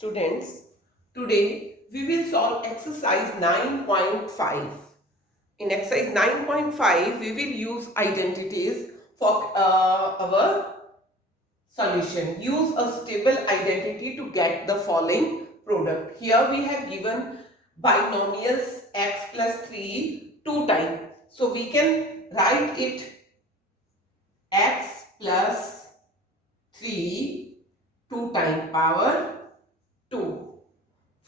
Students, today we will solve exercise 9.5. In exercise 9.5, we will use identities for our solution. Use a stable identity to get the following product. Here we have given binomials x plus 3 two times. So we can write it x plus 3 2 times power 2.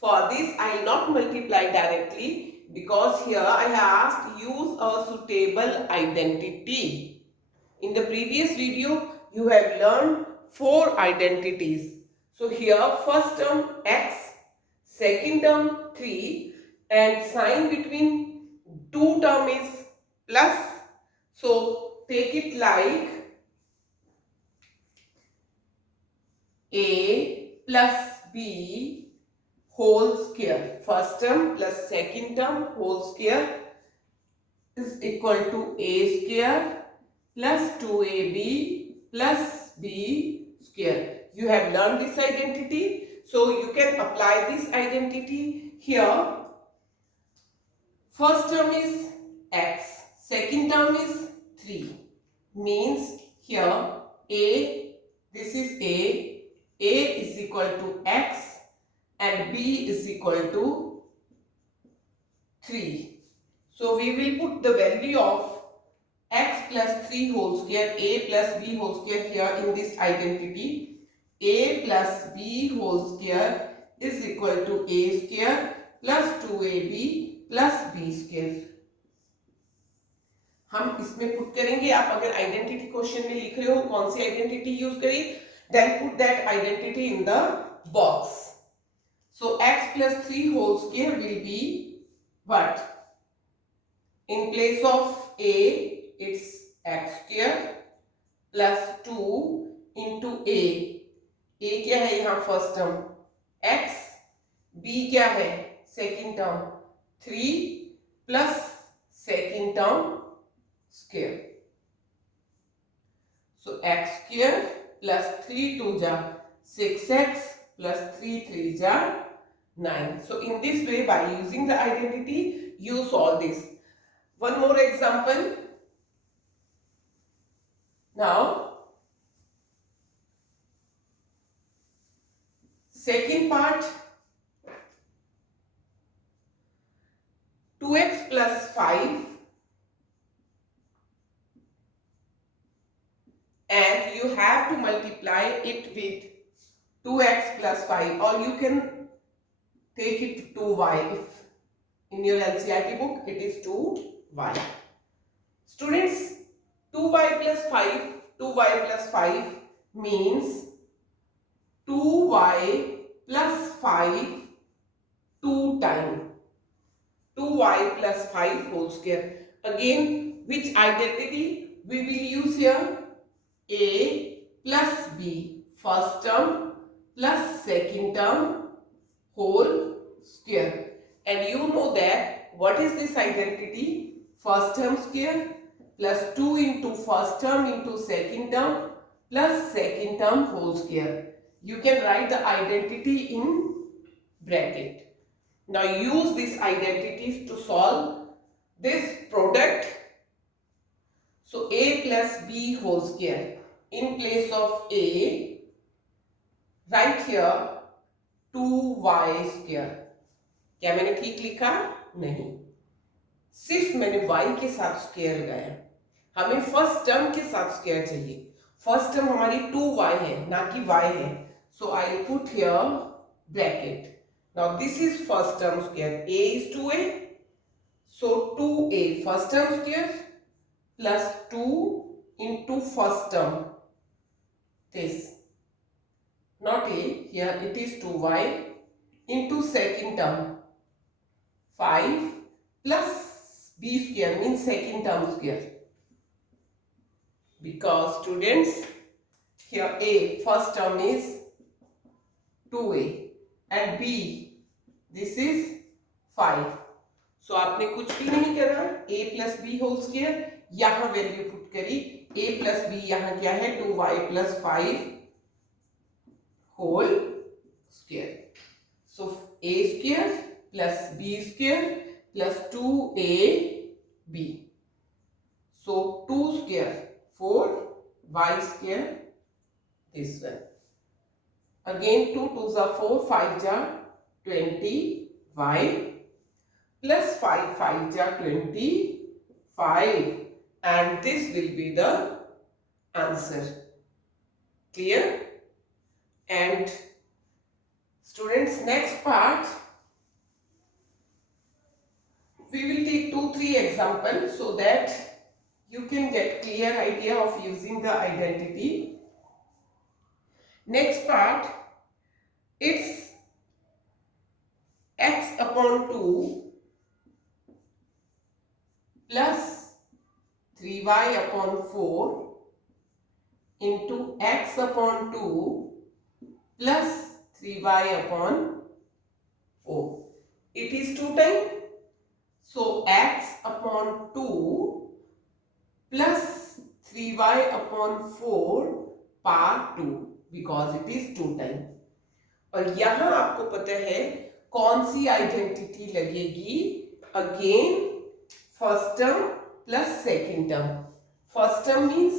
For this, I will not multiply directly because here I have asked use a suitable identity. In the previous video, you have learned 4 identities. So here first term x, second term 3 and sign between two term is plus. So take it like a plus b whole square. First term plus second term whole square is equal to a square plus 2ab plus b square. You have learned this identity. So you can apply this identity here. First term is x. Second term is 3. Means here a, this is a is equal to x and b is equal to 3. So we will put the value of x plus 3 whole square, a plus b whole square here in this identity. A plus b whole square is equal to a square plus 2ab plus b square. हम इसमें put करेंगे. आप अगर identity question में लिख रहे हो कौन सी आइडेंटिटी यूज करिए, then put that identity in the box. So x plus 3 whole square will be what? In place of a, it's x square plus 2 into a. a क्या है यहाँ फर्स्ट टर्म x, b क्या है second term 3 plus second term square. So x square plus 3 2 जा 6x plus 3 3 जा 9. So in this way, by using the identity, you solve this. One more example. Now, second part, 2x plus 5 and you have to multiply it with 2x plus 5, or you can take it to 2y. If in your NCERT book it is 2y. Students, 2y plus 5 means 2y plus 5 2 times 2y plus 5 whole square. Again, which identity we will use here? A plus b, first term plus second term whole square. And you know that what is this identity? First term square plus 2 into first term into second term plus second term whole square. You can write the identity in bracket. Now use these identities to solve this product. So a plus b whole square. In place of a, write here 2y square. क्या मैंने ठीक लिखा? नहीं, सिर्फ मैंने y के साथ square लगाया. हमें फर्स्ट टर्म के साथ स्क्वायर चाहिए. फर्स्ट टर्म हमारी 2y है ना कि y है. So I will put here bracket. Now this is first term square. A is 2a. So 2a first term square plus 2 into first term. This. Not a. Here it is 2y into second term. 5 plus b square means second term square. Because students, here a first term is 2a and b this is 5. So आपने कुछ भी नहीं करा. a plus b whole square यहाँ value put करी. a plus b यहाँ क्या है 2y plus 5 whole square. a square plus b square plus 2ab. So 2 square 4, y square this one. Again 2 2s are 4, 5s are 20, y plus 5 5s are 25, and this will be the answer. Clear? And students, next part we will take 2-3 examples so that you can get clear idea of using the identity. Next part, it's x upon 2 plus 3y upon 4 into x upon 2 plus 3y upon 4. It is 2 times. So x upon 2 plus 3y upon 4 power 2 because it is 2 time. और यहां आपको पता है कौन सी identity लगेगी. Again first term plus second term. First term means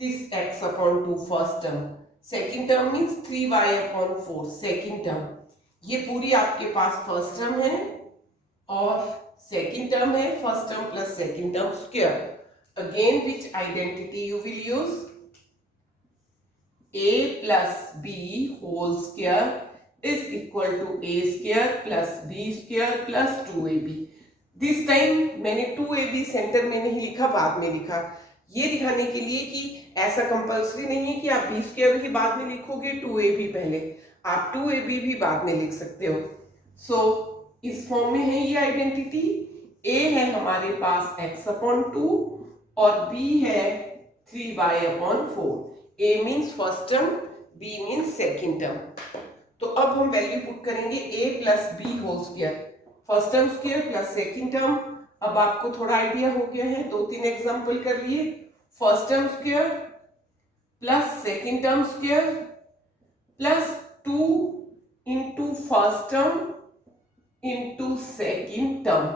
this x upon 2 first term. Second term means 3y upon 4 second term. ये पूरी आपके पास फर्स्ट टर्म है और सेकेंड टर्म है. First term plus second term square. Again, which identity you will use? A plus B whole square is equal to A square plus B square plus 2AB. This time मैंने 2AB centre में नहीं लिखा, बाद में लिखा, ये दिखाने के लिए कि ऐसा कंपल्सरी नहीं है कि आप B square ही बाद में लिखोगे, 2AB पहले. आप 2AB भी बाद में लिख सकते हो. So इस फॉर्म में है ये आइडेंटिटी. A है हमारे पास x upon 2 और b है 3y upon 4. a means first term, b means second term. तो अब हम वैल्यू पुट करेंगे a plus B whole square. First term square plus second term. अब आपको थोड़ा आइडिया हो गया है, 2-3 एग्जांपल कर लिए. First term square plus second term square plus 2 into first term into second term.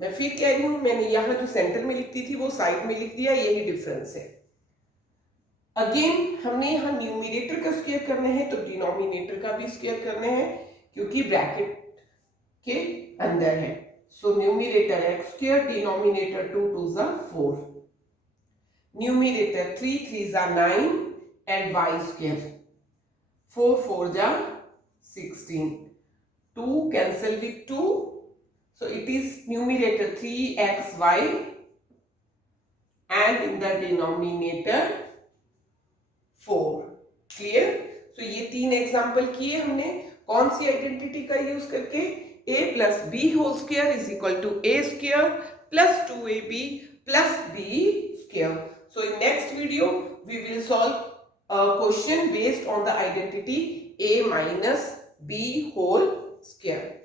मैं फिर कह रही हूं, मैंने यहां जो सेंटर में लिखती थी वो साइड में लिख दिया, यही डिफरेंस है. अगेन हमने यहां न्यूमरेटर का स्क्वायर करना है तो डिनोमिनेटर का भी स्क्वायर करना है क्योंकि ब्रैकेट के अंदर है. So numerator x square, denominator 2 2s are 4. Numerator 3 3s are 9 and y square 4 4s are 16. 2 cancel with 2. So it is numerator 3xy and in the denominator 4. Clear? So ये 3 example किए हमने. कौन सी आइडेंटिटी का use करके? a plus b whole square is equal to a square plus 2ab plus b square. So in next video we will solve a question based on the identity a minus b whole square.